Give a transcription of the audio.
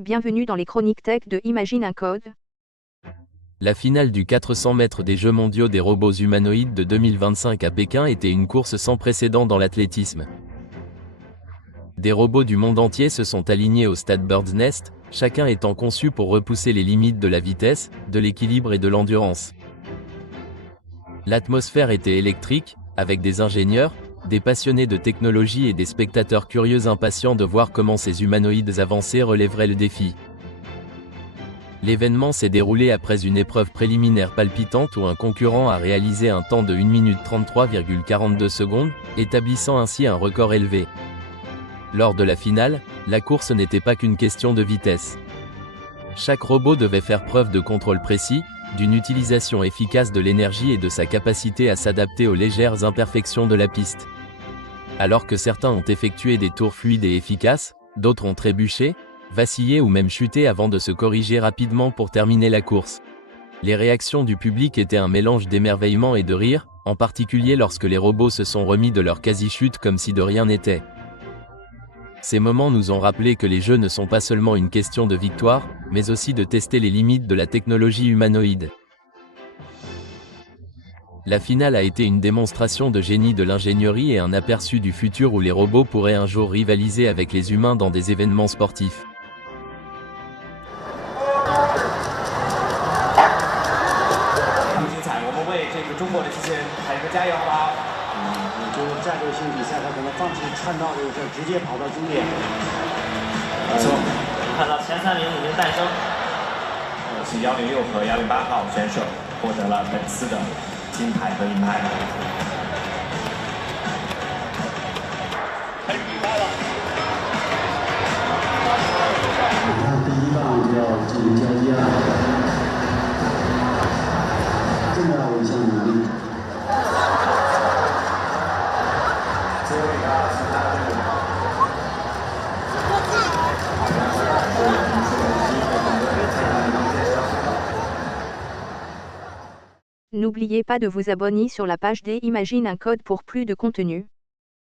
Bienvenue dans les chroniques tech de Imagine un code. La finale du 400 mètres des Jeux mondiaux des robots humanoïdes de 2025 à Pékin était une course sans précédent dans l'athlétisme. Des robots du monde entier se sont alignés au stade Bird's Nest, chacun étant conçu pour repousser les limites de la vitesse, de l'équilibre et de l'endurance. L'atmosphère était électrique, avec des ingénieurs, des passionnés de technologie et des spectateurs curieux impatients de voir comment ces humanoïdes avancés relèveraient le défi. L'événement s'est déroulé après une épreuve préliminaire palpitante où un concurrent a réalisé un temps de 1 minute 33,42 secondes, établissant ainsi un record élevé. Lors de la finale, la course n'était pas qu'une question de vitesse. Chaque robot devait faire preuve de contrôle précis, d'une utilisation efficace de l'énergie et de sa capacité à s'adapter aux légères imperfections de la piste. Alors que certains ont effectué des tours fluides et efficaces, d'autres ont trébuché, vacillé ou même chuté avant de se corriger rapidement pour terminer la course. Les réactions du public étaient un mélange d'émerveillement et de rire, en particulier lorsque les robots se sont remis de leur quasi-chute comme si de rien n'était. Ces moments nous ont rappelé que les jeux ne sont pas seulement une question de victoire, mais aussi de tester les limites de la technologie humanoïde. La finale a été une démonstration de génie de l'ingénierie et un aperçu du futur où les robots pourraient un jour rivaliser avec les humains dans des événements sportifs. 我觉得战斗性比赛，他可能放弃串道这个事儿，直接跑到终点。没错，看到前3名已经诞生。是106和108号选手获得了本次的金牌和银牌。开始比赛了。马上第一棒就要进行交接了，这么大的一项能力。 N'oubliez pas de vous abonner sur la page d'Imagine un code pour plus de contenu.